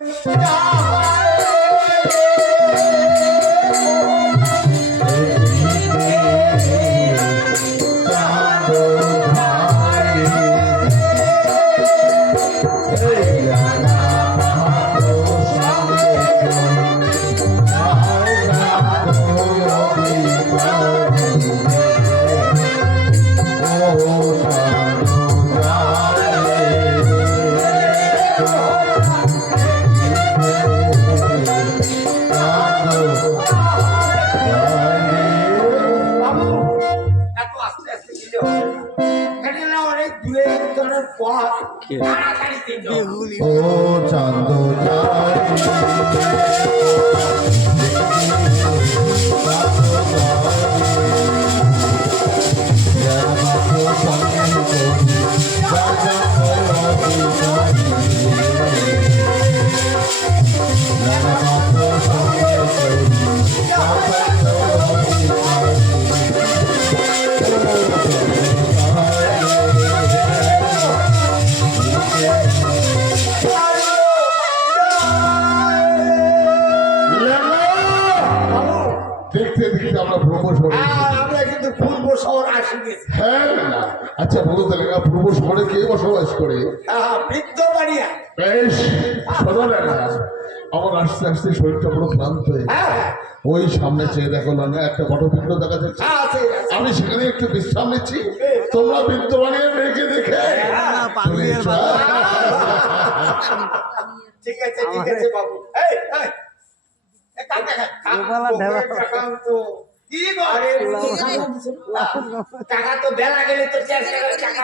বাবু আস্তে আস্তে হবে না। অনেক দূরে চলার পথ তাড়াতাড়ি হবে। ও চাঁদ দেখতে দেখতে আমরা হ্যাঁ, আমরা কিন্তু পূর্ব শহর আসি গেছি। হ্যাঁ। আচ্ছা বলো তো লেখা পূর্ব শহরে কে বসবাস করে? হ্যাঁ, বৃদ্ধ বাড়িয়া। বেশ শোনো লেখা আমার আস্তে আস্তে শরীরটা পুরো ক্লান্ত হয়ে হ্যাঁ। ওই সামনে চেয়ে দেখো না একটা বটবৃক্ষ দেখা যাচ্ছে। হ্যাঁ। আমি সেখানে একটু বিশ্রাম নিচ্ছি। তোমরা বিদ্যমানের মেয়েকে দেখে ঠিক আছে ঠিক আছে বাবু। এই। টাকা তো বেলা গেলে তো টাকা